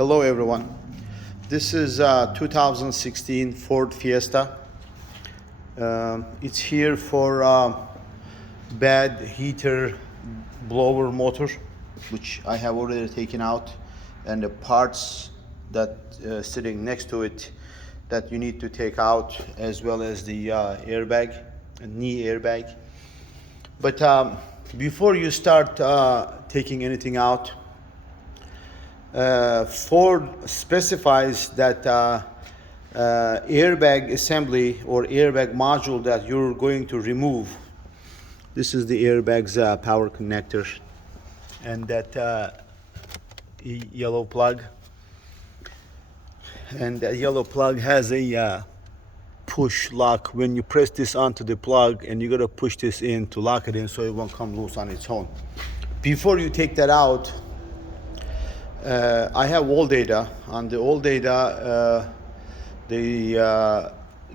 Hello everyone. This is 2016 Ford Fiesta. It's here for bad heater blower motor, which I have already taken out, and the parts that sitting next to it that you need to take out, as well as the airbag, knee airbag. But before you start taking anything out, Ford specifies that airbag assembly or airbag module that you're going to remove. This is the airbag's power connector, and that yellow plug. And that yellow plug has a push lock. When you press this onto the plug, and you gotta push this in to lock it in so it won't come loose on its own. Before you take that out, I have all data. On the all data, they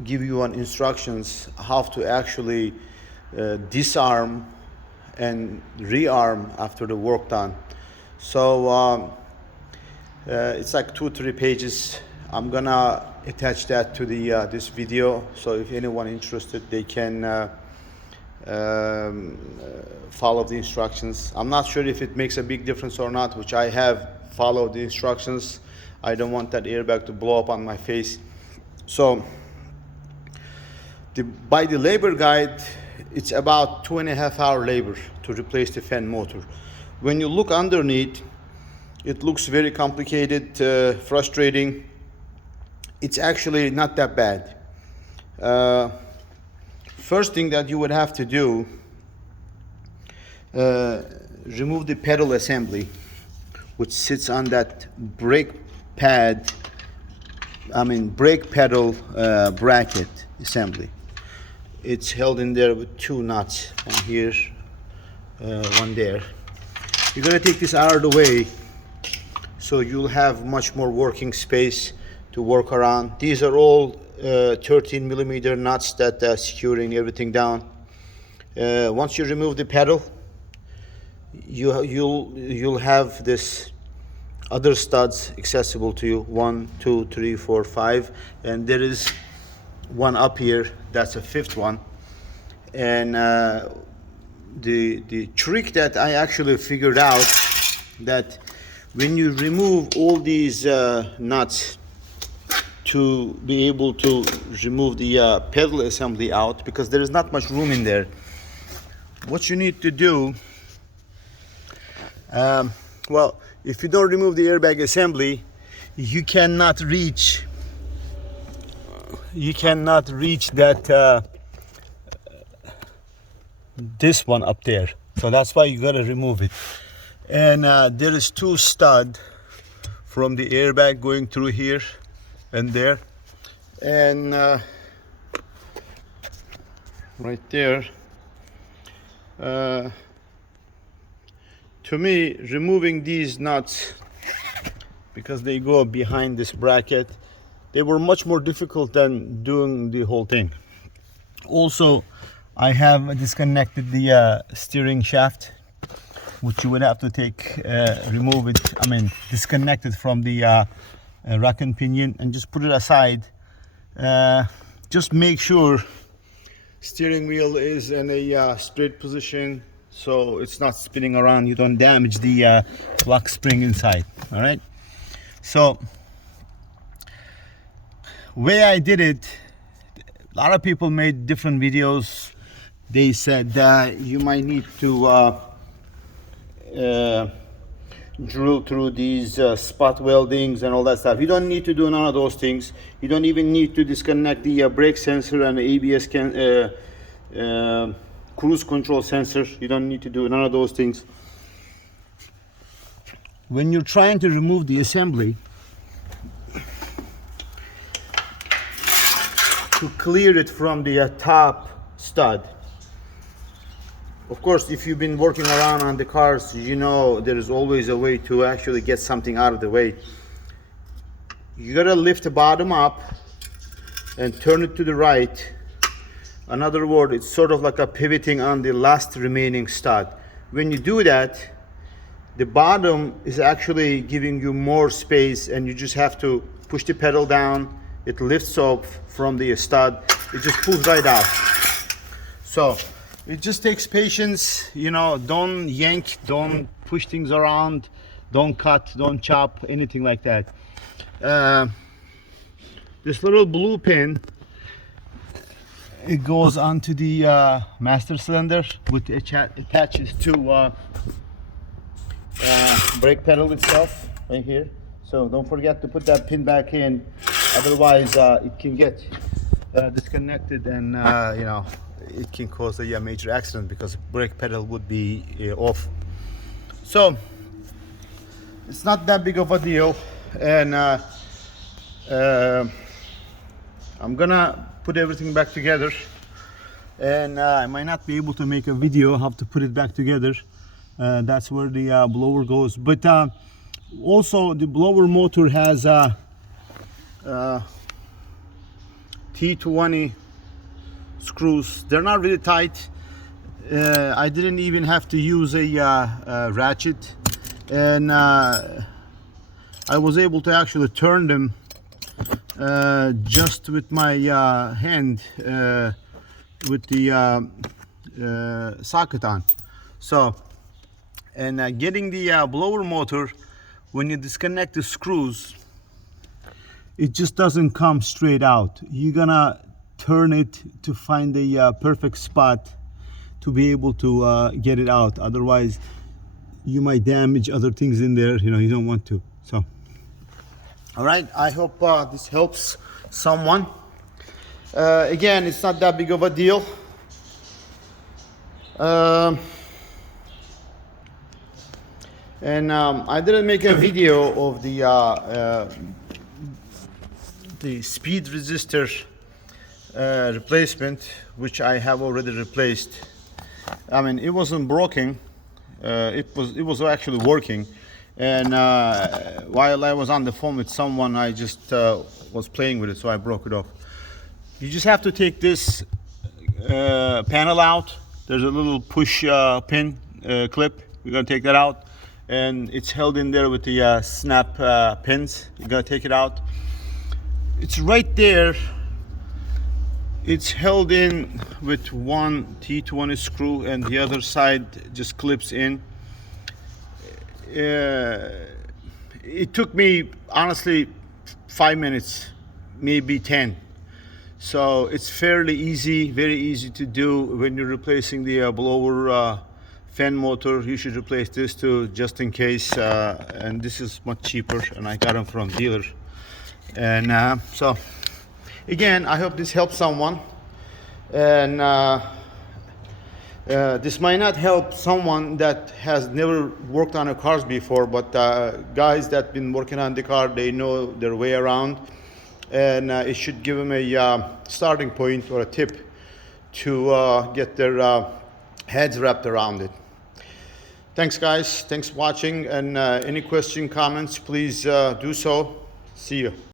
give you on instructions how to actually disarm and rearm after the work done. So it's like 2-3 pages. I'm gonna attach that to the this video, so if anyone interested, they can follow the instructions. I'm not sure if it makes a big difference or not, which I have followed the instructions. I don't want that airbag to blow up on my face. So by the labor guide, it's about 2.5 hour labor to replace the fan motor. When you look underneath, it looks very complicated, frustrating. It's actually not that bad. First thing that you would have to do, remove the pedal assembly, which sits on that brake pedal bracket assembly. It's held in there with 2 nuts, one here, one there. You're gonna take this out of the way so you'll have much more working space to work around. These are all 13 millimeter nuts that are securing everything down. Once you remove the pedal, you'll have this other studs accessible to you, 1, 2, 3, 4, 5, and there is one up here. That's a 5th one. And the trick that I actually figured out, that when you remove all these nuts to be able to remove the pedal assembly out, because there is not much room in there, what you need to do, well, if you don't remove the airbag assembly, you cannot reach that this one up there. So that's why you gotta remove it. And there is 2 studs from the airbag going through here and there, and right there. To me, removing these nuts, because they go behind this bracket, they were much more difficult than doing the whole thing. Also, I have disconnected the steering shaft, which you would have to remove it, disconnect it from the rack and pinion, and just put it aside. Just make sure steering wheel is in a straight position, so it's not spinning around. You don't damage the lock spring inside. All right. So way I did it, a lot of people made different videos. They said that you might need to drill through these spot weldings and all that stuff. You don't need to do none of those things. You don't even need to disconnect the brake sensor and the ABS cruise control sensor. You don't need to do none of those things. When you're trying to remove the assembly, to clear it from the top stud. Of course, if you've been working around on the cars, you know there is always a way to actually get something out of the way. You gotta lift the bottom up and turn it to the right. In other words, it's sort of like a pivoting on the last remaining stud. When you do that, The bottom is actually giving you more space, and you just have to push the pedal down. It lifts up from the stud. It just pulls right out. So it just takes patience, you know. Don't yank, don't push things around, don't cut, don't chop, anything like that. This little blue pin, it goes onto the master cylinder, which attaches to brake pedal itself right here. So don't forget to put that pin back in, otherwise it can get disconnected, and you know, it can cause a major accident because brake pedal would be off. So it's not that big of a deal, and I'm gonna put everything back together, and I might not be able to make a video how to put it back together. That's where the blower goes, but also the blower motor has T20 screws. They're not really tight. I didn't even have to use a ratchet, and I was able to actually turn them just with my hand with the socket on. So, and getting the blower motor, when you disconnect the screws, it just doesn't come straight out. You're gonna turn it to find the perfect spot to be able to get it out. Otherwise, you might damage other things in there. You know, you don't want to. So, all right. I hope this helps someone. Again, it's not that big of a deal. And I didn't make a video of the speed resistor replacement, which I have already replaced. I mean, it wasn't broken. It was actually working. And while I was on the phone with someone, I just was playing with it, so I broke it off. You just have to take this panel out. There's a little push pin clip. You're gonna take that out, and it's held in there with the snap pins. You're gonna take it out. It's right there. It's held in with one T20 screw, and the other side just clips in. It took me honestly 5 minutes, maybe 10. So it's fairly easy, very easy to do. When you're replacing the blower fan motor, you should replace this too, just in case. And this is much cheaper, and I got them from dealer. And so again, I hope this helps someone. And this might not help someone that has never worked on a cars before, but guys that been working on the car, they know their way around, and it should give them a starting point or a tip to get their heads wrapped around it. Thanks guys, thanks for watching, and any question, comments, please do so. See you.